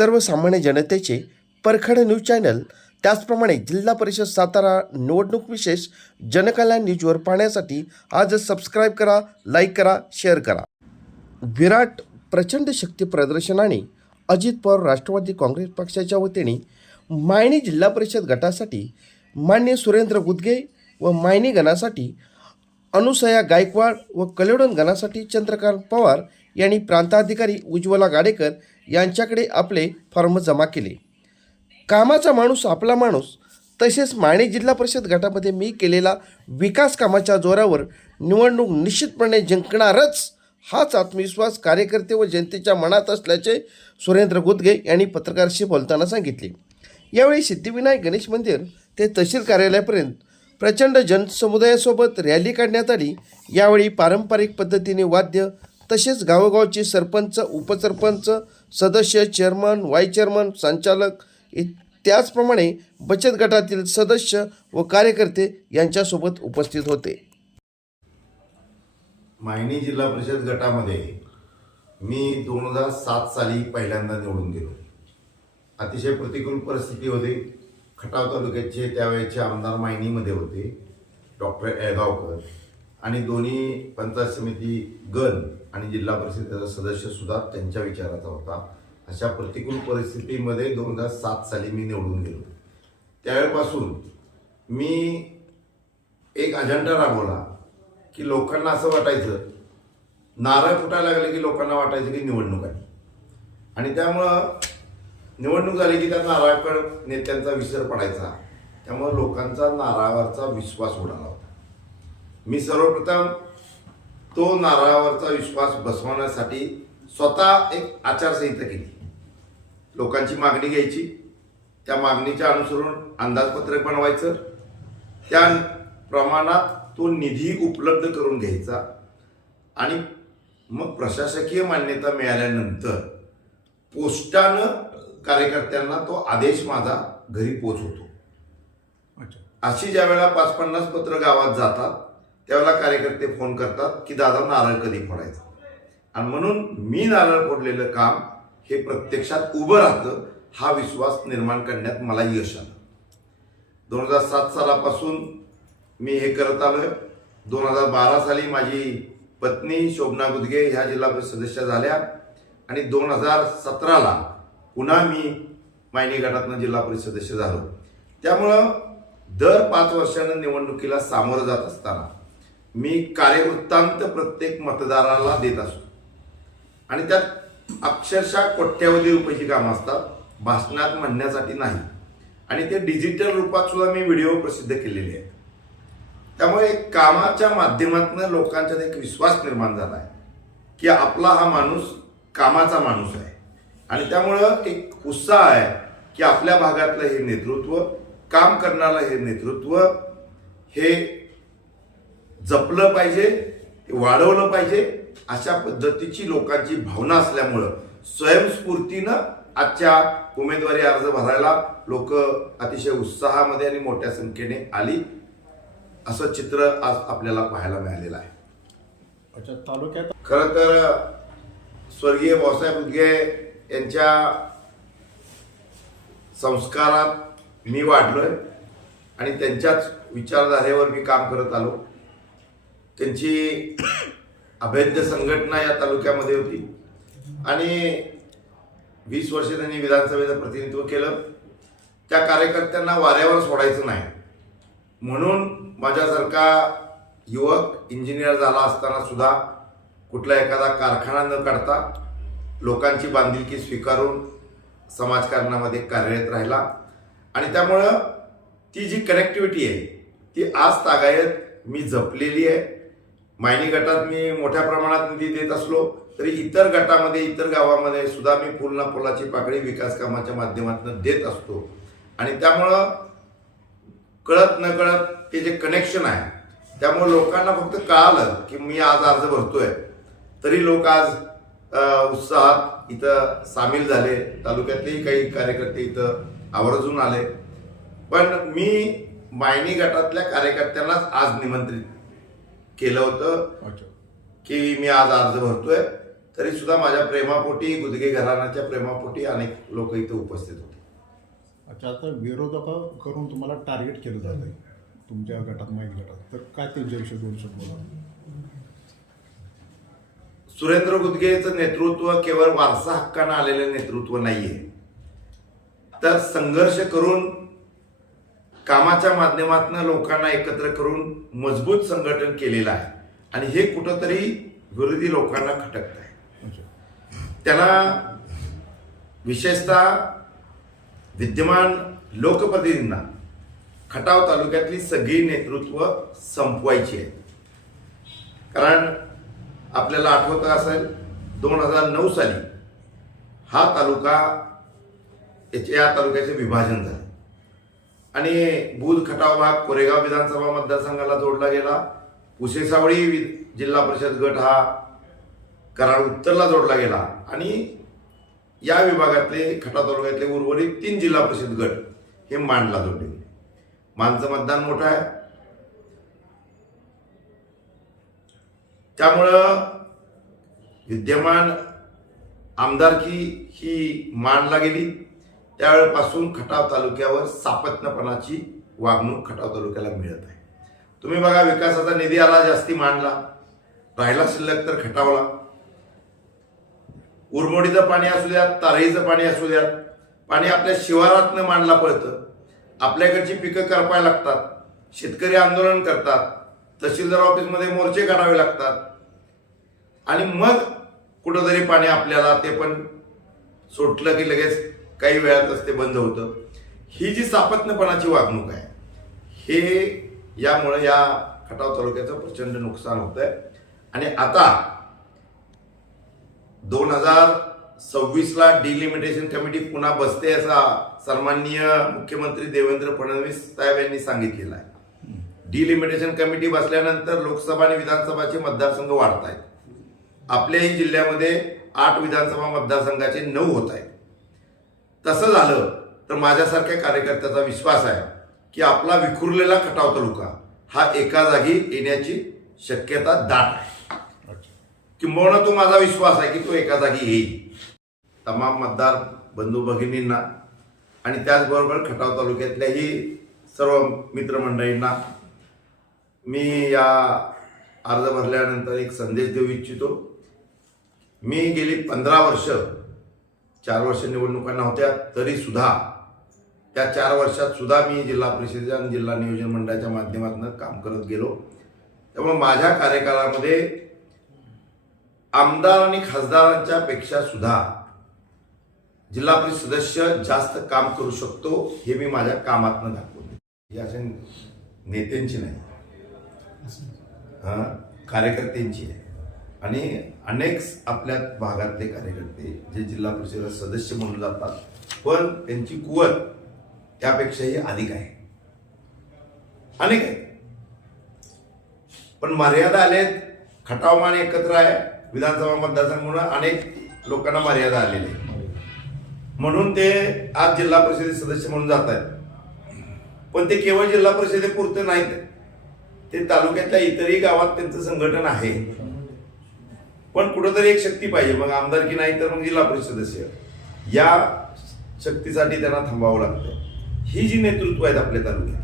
सर्वसामान्य जनतेचे परखड न्यूज चॅनल, त्याचप्रमाणे जिल्हा परिषद सातारा निवडणूक विशेष जनकल्याण न्यूजवर पाहण्यासाठी आजच सबस्क्राईब करा, लाईक करा, शेअर करा. विराट प्रचंड शक्ती प्रदर्शनाने अजित पवार राष्ट्रवादी काँग्रेस पक्षाच्या वतीने मायणी जिल्हा परिषद गटासाठी मान्य सुरेंद्र गुदगे व मायणी गणासाठी अनुसया गायकवाड व कलेवडण गणासाठी चंद्रकांत पवार यांनी प्रांताधिकारी उज्ज्वला गाडेकर यांच्याकडे आपले फॉर्म जमा केले. कामाचा माणूस आपला माणूस. तसेच मायणी जिल्हा परिषद गटामध्ये मी केलेला विकास कामाच्या जोरावर निवडणूक निश्चितपणे जिंकणारच, हाच आत्मविश्वास कार्यकर्ते व जनतेच्या मनात असल्याचे सुरेंद्र गुदगे यांनी पत्रकारांशी बोलताना सांगितले. यावेळी सिद्धिविनायक गणेश मंदिर ते तहसील कार्यालयापर्यंत प्रचंड जनसमुदायासोबत रॅली काढण्यात आली. यावेळी पारंपरिक पद्धतीने वाद्य तसेच गावोगावचे सरपंच, उपसरपंच, सदस्य, चेअरमन, व्हाईस चेअरमन, संचालक त्याचप्रमाणे बचत गटातील सदस्य व कार्यकर्ते यांच्यासोबत उपस्थित होते. मायणी जिल्हा परिषद गटामध्ये मी 2007 साली पहिल्यांदा निवडून गेलो. अतिशय प्रतिकूल परिस्थिती होती. खटाव तालुक्याचे त्यावेळेचे आमदार मायनीमध्ये होते डॉक्टर एळगावकर, आणि दोन्ही पंचायत समिती गण आणि जिल्हा परिषदेचा सदस्यसुद्धा त्यांच्या विचाराचा होता. अशा प्रतिकूल परिस्थितीमध्ये 2007 साली मी निवडून गेलो. त्यावेळेपासून मी एक अजेंडा राबवला की लोकांना असं वाटायचं, नारळ फुटायला लागले की लोकांना वाटायचं की निवडणूक आहे, आणि त्यामुळं निवडणूक झाली की त्या नारळाकडे नेत्यांचा विसर पडायचा. त्यामुळे लोकांचा नारळावरचा विश्वास उडाला होता. मी सर्वप्रथम तो नारळावरचा विश्वास बसवण्यासाठी स्वतः एक आचारसंहिता केली. लोकांची मागणी घ्यायची, त्या मागणीच्या अनुसरून अंदाजपत्रक बनवायचं, त्या प्रमाणात तो निधी उपलब्ध करून घ्यायचा, आणि मग प्रशासकीय मान्यता मिळाल्यानंतर पोस्टानं कार्यकर्त्यांना तो आदेश माझा घरी पोचवतो. अशी ज्या वेळेला 550 पत्र गावात जातात त्यावेळेला कार्यकर्ते फोन करतात की दादा नारळ कधी फोडायचा, आणि म्हणून मी नारळ फोडलेलं काम हे प्रत्यक्षात उभं राहतं, हा विश्वास निर्माण करण्यात मला यश आलं. 2007 सालापासून मी हे करत आलोय. 2012 साली माझी पत्नी शोभना गुदगे ह्या जिल्हा परिषद सदस्य झाल्या, आणि 2017ला पुन्हा मी मायणी गटातनं जिल्हा परिषद सदस्य झालो. त्यामुळं दर 5 वर्षानं निवडणुकीला सामोरं जात असताना मी कार्यवृत्तांत प्रत्येक मतदाराला देत असतो, आणि त्यात अक्षरशः कोट्यवधी रुपयाची कामं असतात, भाषणात म्हणण्यासाठी नाही, आणि ते डिजिटल रूपात सुद्धा मी व्हिडिओ प्रसिद्ध केलेले आहेत. त्यामुळे कामाच्या माध्यमातून लोकांच्यात एक विश्वास निर्माण झाला आहे की आपला हा माणूस कामाचा माणूस आहे, आणि त्यामुळं एक उत्साह आहे की आपल्या भागातलं हे नेतृत्व, काम करणारं हे नेतृत्व हे जपलं पाहिजे, वाढवलं पाहिजे, अशा पद्धतीची लोकांची भावना असल्यामुळं स्वयंस्फूर्तीनं आजच्या उमेदवारी अर्ज भरायला लोक अतिशय उत्साहामध्ये आणि मोठ्या संख्येने आली, असं चित्र आज आपल्याला पाहायला मिळालेलं आहे. तालुक्यात खरं तर स्वर्गीय भाऊसाहेब गुदगे यांच्या संस्कारात मी वाढलोय, आणि त्यांच्याच विचारधारेवर मी काम करत आलो. त्यांची अभेद्य संघटना या तालुक्यामध्ये होती, आणि 20 वर्षे त्यांनी विधानसभेचं प्रतिनिधित्व केलं. त्या कार्यकर्त्यांना वाऱ्यावर सोडायचं नाही म्हणून माझ्यासारखा युवक इंजिनियर झाला असताना सुद्धा कुठला एखादा कारखाना न काढता लोकांची बांधिलकी स्वीकारून समाजकारणामध्ये कार्यरत राहिला, आणि त्यामुळं ती जी कनेक्टिव्हिटी आहे ती आज तागायत मी जपलेली आहे. मायणी गटात मी मोठ्या प्रमाणात निधी देत असलो तरी इतर गटामध्ये, इतर गावामध्ये सुद्धा मी फुल ना फुलाची पाकळी विकास कामाच्या माध्यमातून देत असतो, आणि त्यामुळं कळत न कळत ते जे कनेक्शन आहे, त्यामुळे लोकांना फक्त कळालं की मी आज अर्ज भरतोय, तरी लोक आज उत्साहात इथं सामील झाले. तालुक्यातलेही काही कार्यकर्ते इथं आवर्जून आले, पण मी मायणी गटातल्या कार्यकर्त्यांनाच आज निमंत्रित केलं होतं की मी आज अर्ज भरतोय, तरी सुद्धा माझ्या प्रेमापोटी, गुदगे घराण्याच्या प्रेमापोटी अनेक लोक इथे उपस्थित होते. अच्छा, आता विरोधकाकडून तुम्हाला टार्गेट केलं जात आहे तुमच्या गटात, माहीत गटात, तर काय त्यांच्याविषयी 2 शब्द बोला. सुरेंद्र गुदगेचं नेतृत्व केवळ वारसा हक्कानं आलेलं नेतृत्व नाहीये, तर संघर्ष करून कामाच्या माध्यमातून लोकांना एकत्र करून मजबूत संघटन केलेलं आहे आणि हे कुठंतरी विरोधी लोकांना खटकत आहे. अच्छा. त्यांना विशेषतः विद्यमान लोकप्रतिनिधींना खटाव तालुक्यातली सगळी नेतृत्व संपवायची आहे. कारण आपल्याला आठवत असेल 2009 साली हा तालुका या तालुक्याचे विभाजन झाले आणि बुध खटाव भाग कोरेगाव विधानसभा मतदारसंघाला जोडला गेला. पुसेसावळी जिल्हा परिषद गट हा कराड उत्तरला जोडला गेला आणि या विभागातले खटाव तालुक्यातले उर्वरित 3 जिल्हा परिषद गट हे माणला जोडले गेले. माणचं मतदान मोठं आहे, त्यामुळं विद्यमान आमदारकी ही माणला गेली. त्यावेळेपासून खटाव तालुक्यावर सापत्नपणाची वागणूक खटाव तालुक्याला मिळत आहे. तुम्ही बघा, विकासाचा निधी आला जास्ती माणला, राहिला शिल्लक तर खटावला. उरमोडीचं पाणी असू द्यात, तारईचं पाणी असू द्यात, पाणी आपल्या शिवारातनं माणला पळतं. आपल्याकडची पिकं करपायला लागतात, शेतकरी आंदोलन करतात, तहसीलदार ऑफिसमध्ये मोर्चे काढावे लागतात आणि मग कुठंतरी पाणी आपल्याला ते पण सोडलं की लगेच काही वेळातच ते बंद होतं. ही जी सापत्नपणाची वागणूक आहे, हे यामुळे या खटाव तालुक्याचं प्रचंड नुकसान होत आहे. आणि आता 2026ला डिलिमिटेशन कमिटी पुन्हा बसते असा सन्माननीय मुख्यमंत्री देवेंद्र फडणवीस साहेब यांनी सांगितलेलं आहे. डिलिमिटेशन कमिटी बसल्यानंतर लोकसभा आणि विधानसभाचे मतदारसंघ वाढत आहेत. आपल्याही जिल्ह्यामध्ये 8 विधानसभा मतदारसंघाचे 9 होत आहेत. तसं झालं तर माझ्यासारख्या कार्यकर्त्याचा विश्वास आहे की आपला विखुरलेला खटाव तालुका हा एका जागी येण्याची शक्यता दाट आहे. किंबहुना तो माझा विश्वास आहे की तो एका जागी येईल. तमाम मतदार बंधू भगिनींना आणि त्याचबरोबर खटाव तालुक्यातल्याही सर्व मित्रमंडळींना मी या अर्ज भरल्यानंतर एक संदेश देऊ इच्छितो. मी गेली 15 वर्ष, 4 वर्ष निवडणुका नव्हत्या तरी सुद्धा त्या 4 वर्षात सुद्धा मी जिल्हा परिषदेच्या आणि जिल्हा नियोजन मंडळाच्या माध्यमातून काम करत गेलो. त्यामुळे माझ्या कार्यकाळामध्ये आमदार आणि खासदारांच्या पेक्षा सुद्धा जिल्हा परिषद सदस्य जास्त काम करू शकतो हे मी माझ्या कामातनं दाखवले. ही अशा नेत्यांची नाही, कार्यकर्त्यांची आहे. आणि अनेक आपल्या भागातले कार्यकर्ते जे जिल्हा परिषद सदस्य म्हणून जातात, पण त्यांची कुवत त्यापेक्षाही अधिक आहे, अनेक आहे. पण मर्यादा आलेत. खटावमान एकत्र आहे विधानसभा मतदारसंघ म्हणून अनेक लोकांना मर्यादा आलेली आहे, म्हणून ते आज जिल्हा परिषदेचे सदस्य म्हणून जात आहेत. पण ते केवळ जिल्हा परिषदेपुरते नाहीत, ते तालुक्यातल्या इतरही गावात त्यांचं संघटन आहे. पण कुठंतरी एक शक्ती पाहिजे, मग आमदारकी नाही तर मग जिल्हा परिषद सदस्य, या शक्तीसाठी त्यांना थांबावं लागतं. ही जी नेतृत्व आहेत आपल्या तालुक्यात,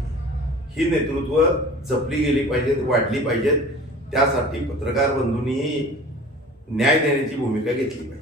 ही नेतृत्व जपली गेली पाहिजेत, वाढली पाहिजेत. त्यासाठी पत्रकार बंधूंनी न्याय देण्याची भूमिका घेतली पाहिजे.